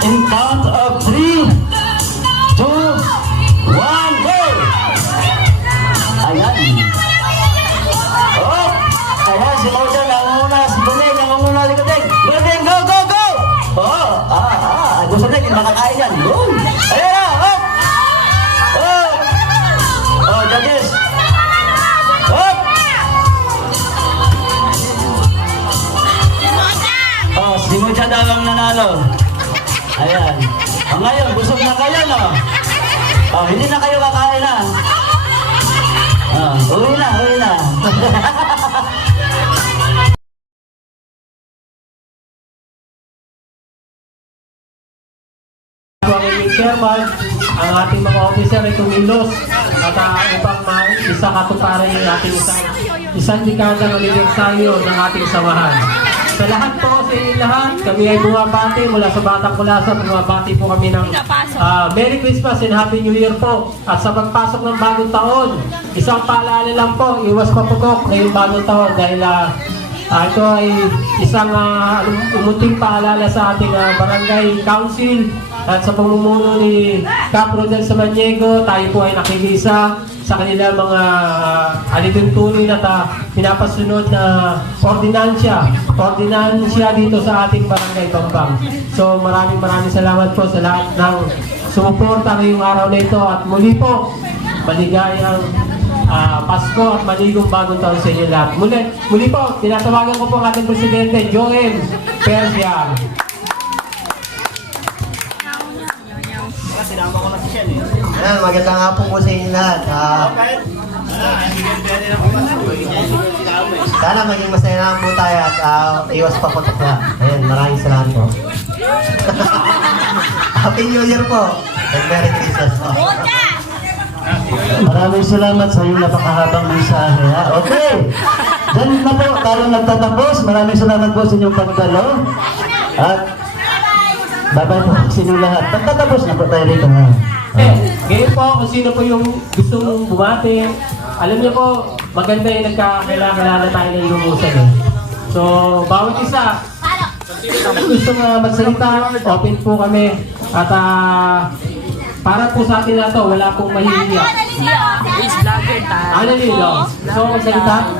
In count of 3, 2, 1, go! Ayan. Oh! Ayan, si Mojo nangunguna, si Bunay nangunguna, Likoteng. Likoteng, go, go, go! Oh, gusto na, hindi makakain yan. Go! Ayan na, oh! Oh! Oh, judges! Oh! Oh, si Mojo daw ang nanalo. Ayan. Oh, ngayon, busog na kayo, no? Oh, hindi na kayo kakain, ha? Uwi na, uwi na. Chairman, ang ating mga officer ay tumilos at upang isa katuparan yung ating isang dekadang anibersaryo ng ating samahan. Sa lahat po, sa inyo lahat, kami ay bumabati mula sa Batang Kulasa, bumabati po kami ng Merry Christmas and Happy New Year po. At sa pagpasok ng bagong taon, isang paalala lang po, iwas papagok ngayong bagong taon dahil ito ay isang umuting paalala sa ating barangay council at sa pamumuno ni Cap Rodel Samaniego. Tayo po ay nakikisa sa kanila mga alituntunin at pinapasunod na ordinansya dito sa ating barangay Bambang. So maraming salamat po sa lahat ng sumuporta ngayong araw na ito at muli po maligayang Pasko at maligong bagong taon sa inyo lahat. Muli po, tinatawagan ko po ang ating Presidente, Joem Persia. Magandang hapon po sa inyo lahat. Sana maging masaya naman po tayo at iwas pa po takla. Ayan, maraming salamat po. Happy New Year po and Merry Christmas po. Maraming salamat sa iyong napakahabang mensahe, ha? Okay! Diyan na po tayo nagtatapos. Maraming salamat po sa inyong pagdalo. At bye-bye po sa inyong lahat. Pagtatapos na po tayo rito, ha? Ngayon po, kung sino po yung gusto mong bumati, alam niyo po, maganda yung nagkakilala tayo ng lumusan. So, bawat isa, gusto magsalita, open po kami. At para po sa atin na to, wala pong mahihiya. Is vlogger tayo. Ano nilo? Gusto mo magsalita?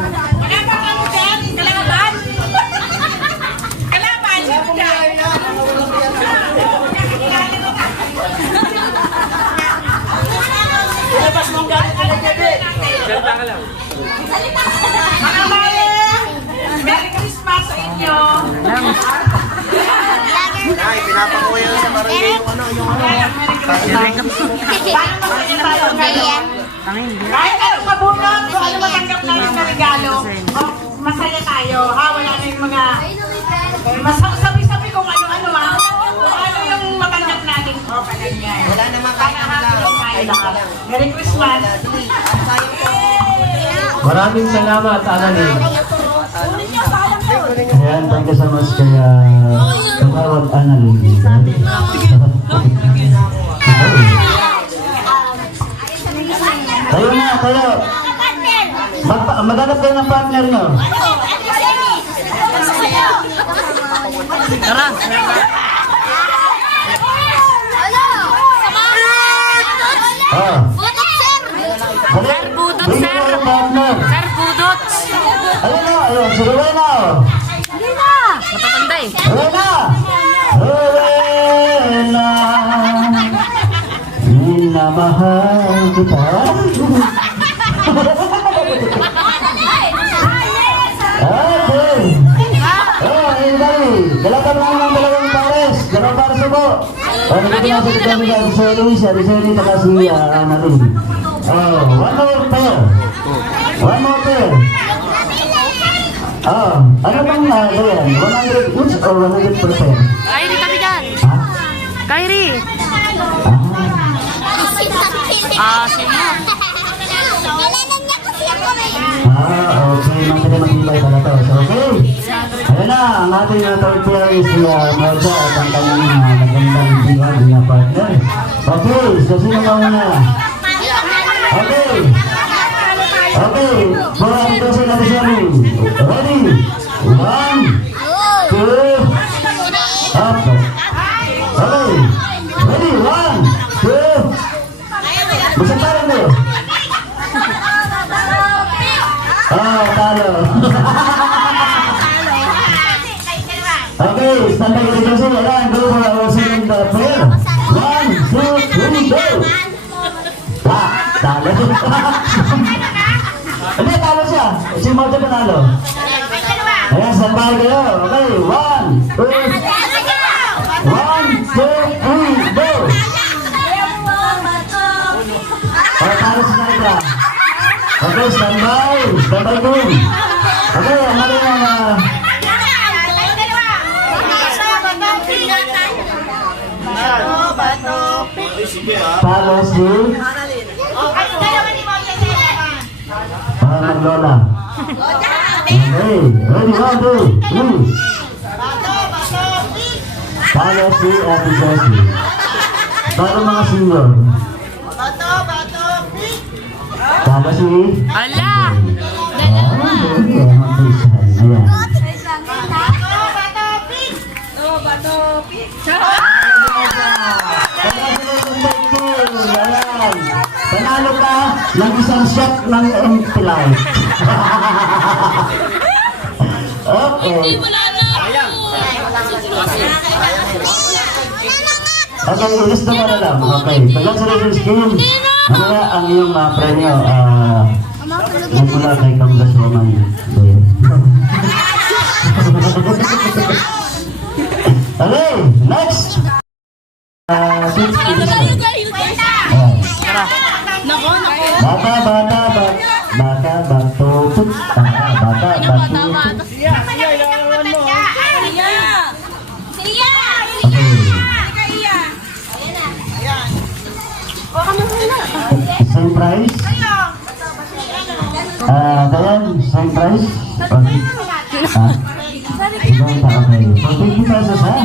Ilabas mong galit ka lang gabi. Salita ka lang. Mga bayan! Merry Christmas sa inyo! Ay, pinapakuya sa barangay yung ano. Paano masaya tayo ngayon? Kahit anong mabunot, kung ano matanggap namin na regalo, masaya tayo. Wala na yung mga sabi-sabi kung ano-ano kung ano yung matanggap natin. Ganyan. Wala namang kaya Merry Christmas! Maraming salamat, Annalyn. Ayan, thank you so much kaya tumawag Annalyn. Kayo na, kayo. Maghanap kayo ng partner nyo. Tara! Sir Budot, sir. Sir Budot! Ayun na, ayun. Sige, ayun na. Matatanda eh. Ayun na. Ayun na. Minamahal kita. Okay. Ayun dali. Dalakan lang ng dalawang pares. Dalawang pares po. Nagkakita sa kami sa Luis. Sa Luis, taka si Annalyn. One more pair. One more pair. Ano bang yan? 100 each or 100 per pair? Kyrie kami dyan! Ha? Kyrie! Sino? Okay. Matibay pala to. So, okay. Ayan na, ang ating third pair is si Mojo at ang kanyang magandang partner. Okay, so sino ka muna? Okay. Okay, for ang tosin natin siya. Ready? 1, 2, up. Okay. Ready? 1, 2. Basta parang mo. Oh, talo. Okay, standby ka dito sila. Ayan, go for our second player. 1, 2, 3, go! Talo. Hindi, talo siya. Si Mojo panalo. Ayan, standby kayo. Okay, 1, 2, 1, 2, 3, go! Oh, talo si Naitra. Okay, standby. Standby dun. Okay, ang mali na talo si Maglola. Okay, ready, 1, 2, 3. Talo si Ate Jessie. Talo mga senior. Talo si Ala! Ayan. Panalo ka ng isang shot ng empty life. Okay. Okay, ilista mo na lang. Okay, congratulations team. Mamaya ang iyong premyo mula kay Congresswoman Doyle. Okay, next. Since same price? Dayan, same price? Okay. Okay. So, 50 pesos ha?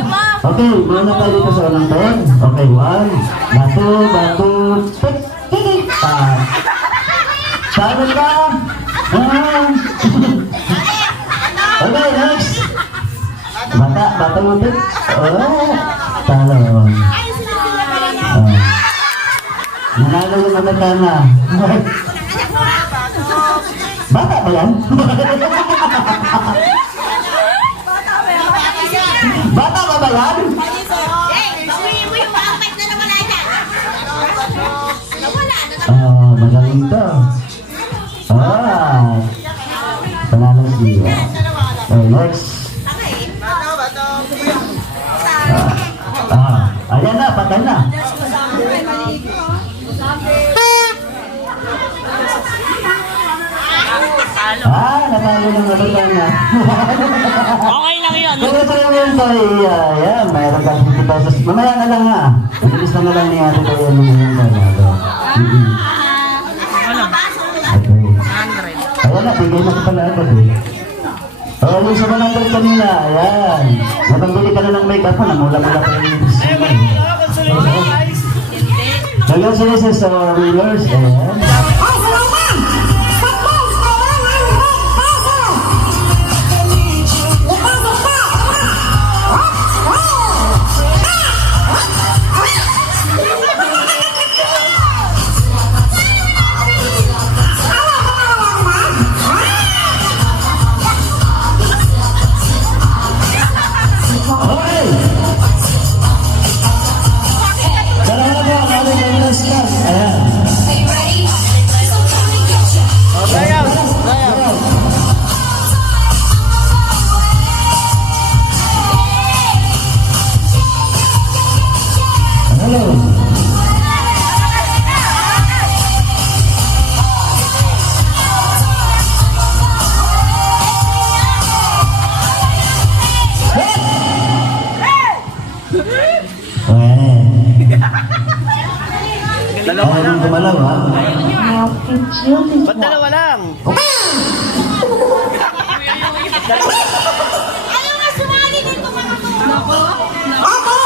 Okay, muna tayo dito sa unang turn. Okay, 1, batu, tik, tik, tak. Sabi ka? Okay, next. Bata ulit. Oh, talo. Nanalo yung Amerikana. Bata ba yan? Bata ba ba yan? Magaling to. Panalo siya. Okay, next. Ayan na, patay na. Natalo ng Amerikana. Okay lang yun. Kung ito yung tayo, yan, mayroon kang 50 pesos. Mamaya na lang ha. Ibilis na lang ni Ate tayo yung tayo. Ayan na, bigay na ko pala agad eh. Yung sa 100 kanina, ayan. Napambili ka na ng make-up mo, namula-mula ka na yung congratulations sa winners, ayan. Dalawa lang. Gumalaw ha? Ba't dalawa lang? Ayaw nga sumali dito mga to. Ako!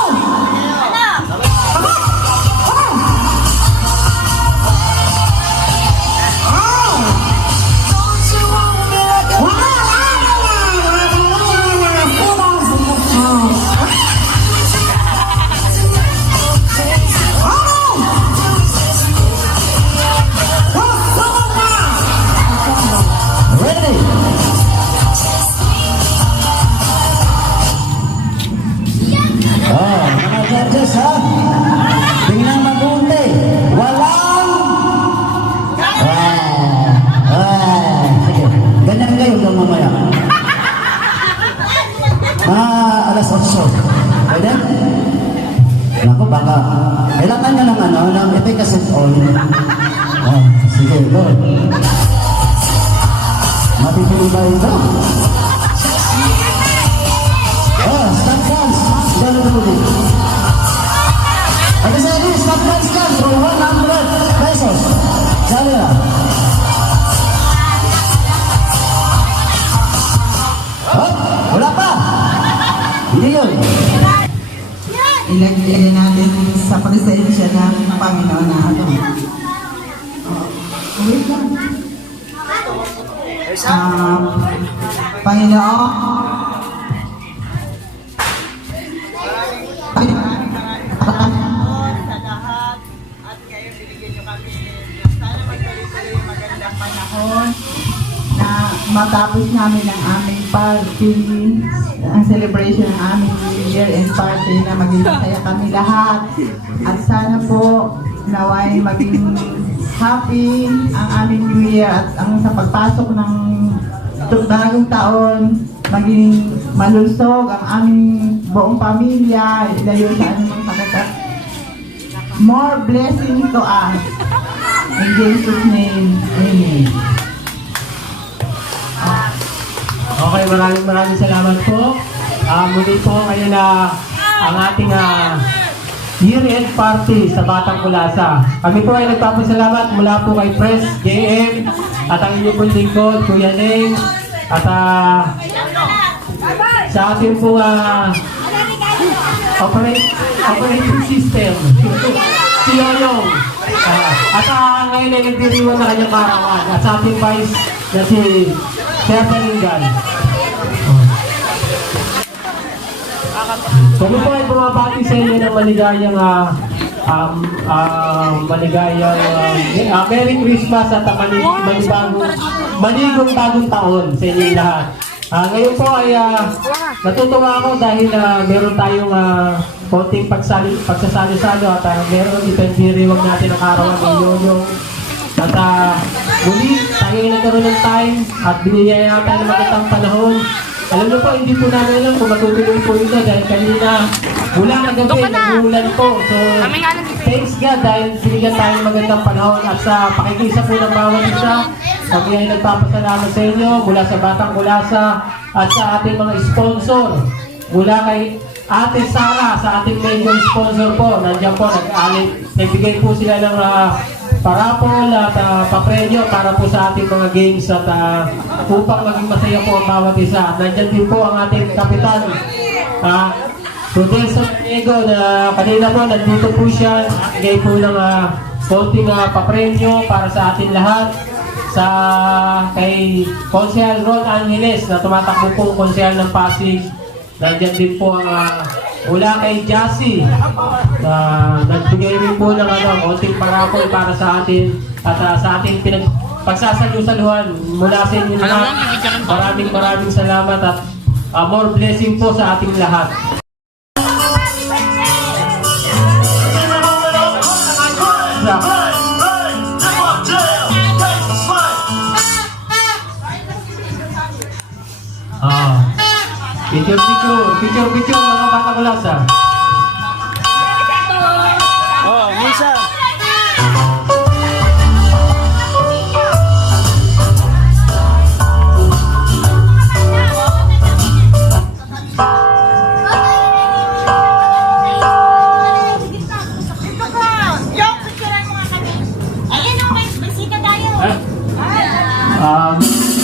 Judges, ha? Tingnan mabuti. Walang... Sige. Ganyan kayo hanggang mamaya. Alas 8. Pwede? Naku, baka... Kailangan nyo ng ano, ng efficacy oil. Sige, go. Mapipili ba ito? Stop dance. Gano'n na muli. At isa rin, stop dance ka for 100 pesos. Sali na. Wala pa. Hindi yun. Ilagay natin sa presensya ng Panginoon na ano. Wait lang. Panginoon, sa lahat at kayo binigyan nyo kami. Sana magtuloy-tuloy yung magandang panahon na matapos namin ang aming party, ang celebration ng aming year-end party na maging masaya kami lahat. At sana po naway maging happy ang aming New Year at ang sa pagpasok ng bagong taon, maging malusog ang aming buong pamilya, ilayo sa anumang sakit at more blessings to us. In Jesus' name, Amen. Okay, maraming salamat po. Muli po kayo na ang ating year-end party sa Batang Kulasa. Kami po ay nagpapasalamat mula po kay Pres JM at ang inyong pong lingkod, Kuya Neng, at sa ating po operating system, si Yoyong. At ngayon ay nagdiriwan na kanyang karawan at sa ating vice na si Sir Palingan. Kami po ay bumabati sa inyo ng maligayang Merry Christmas at maligong bagong taon sa inyong lahat. Ngayon po ay natutuwa ako dahil meron tayong konting pagsasalo-salo at meron ipendiriwag natin ang arawan ng Yoyong. At muli, tayo ay nagkaroon ng time at biniyaya tayo ng magandang panahon. Alam niyo po, hindi po namin alam kung matutuloy po ito dahil kanina mula ng gabi, nag-uulan po. So, thanks God dahil binigyan tayo ng magandang panahon at sa pakikisa po ng bawat isa, kami ay nagpapasalamat sa inyo mula sa Batang Kulasa at sa ating mga sponsor. Mula kay Ate Sara, sa ating major sponsor po, nandiyan po, nagbigay po sila ng parapol at papremyo para po sa ating mga games at upang maging masaya po ang bawat isa. At nandiyan din po ang ating kapitan, Rodelso Diego, na kanina po nandito po siya. Nagbigay po ng konting papremyo para sa ating lahat. Sa kay Konsehal Ron Angeles na tumatakbo po Konsehal ng Pasig. Nandiyan din po ang mula kay Jassy na nagbigay rin po ng konting parapol para sa atin at sa ating pagsasalusaluhan mula sa inyo lahat. Maraming salamat at more blessing po sa ating lahat. Picture mga Batang Kulasa. Misa.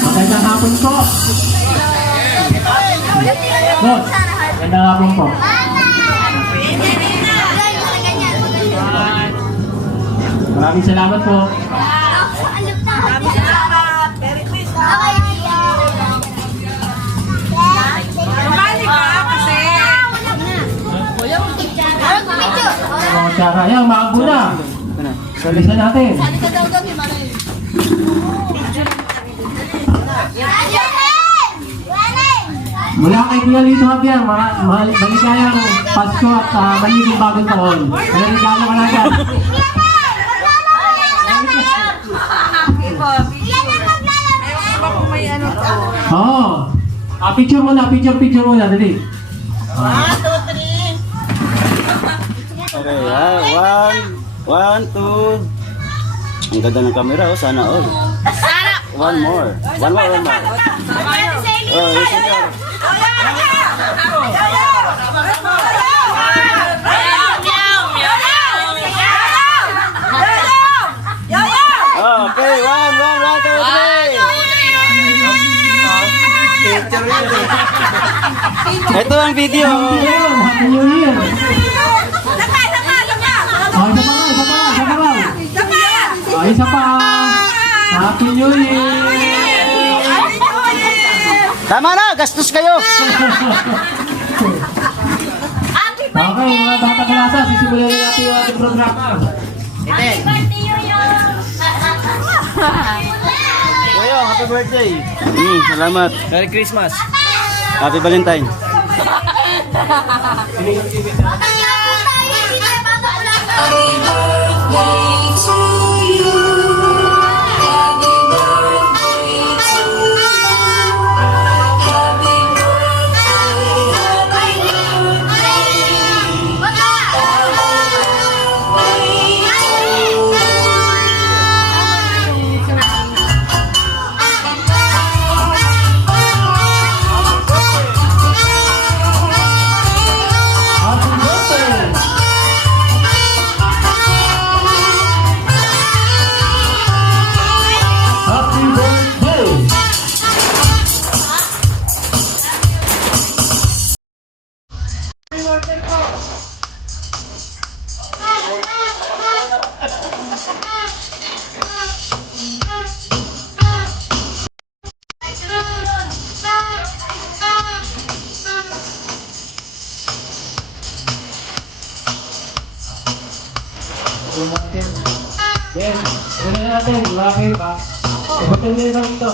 Magandang hapon po. Boss, magandang hapon po. Maraming salamat po. Maraming salamat. Merry Christmas. Bumalik ka kasi. Mga tsara, yan, maago na. Salisan natin. Mula kay Kuya Lito Javier, maligayang Pasko at maliging bagong taon. May regalo ka na agad. Oo. Picture muna, dali. Okay, one, two. Ang ganda ng camera, oh, sana all. One more. Oh, yes, senyor. Okay, one, two, three. Ito ang video. Happy New Year! Isa pa! Happy New Year! Tama na, gastos kayo. Okay, mga bata kalasa, sisimulan na natin yung ating programa. Kuya, happy birthday. Salamat. Merry Christmas. Happy Valentine. Yes, una natin, malaki pa. Ibutin din lang ito.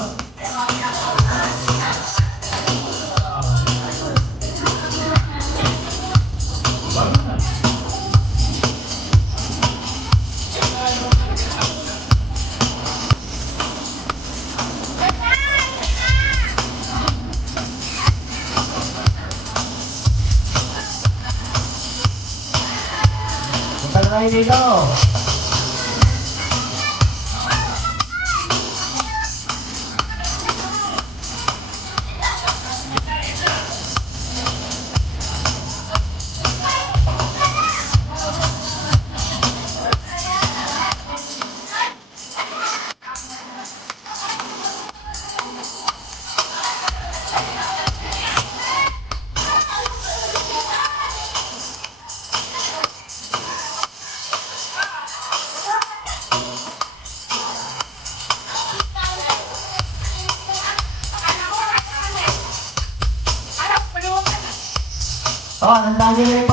Punta na kayo dito. Oh, ang dami na rin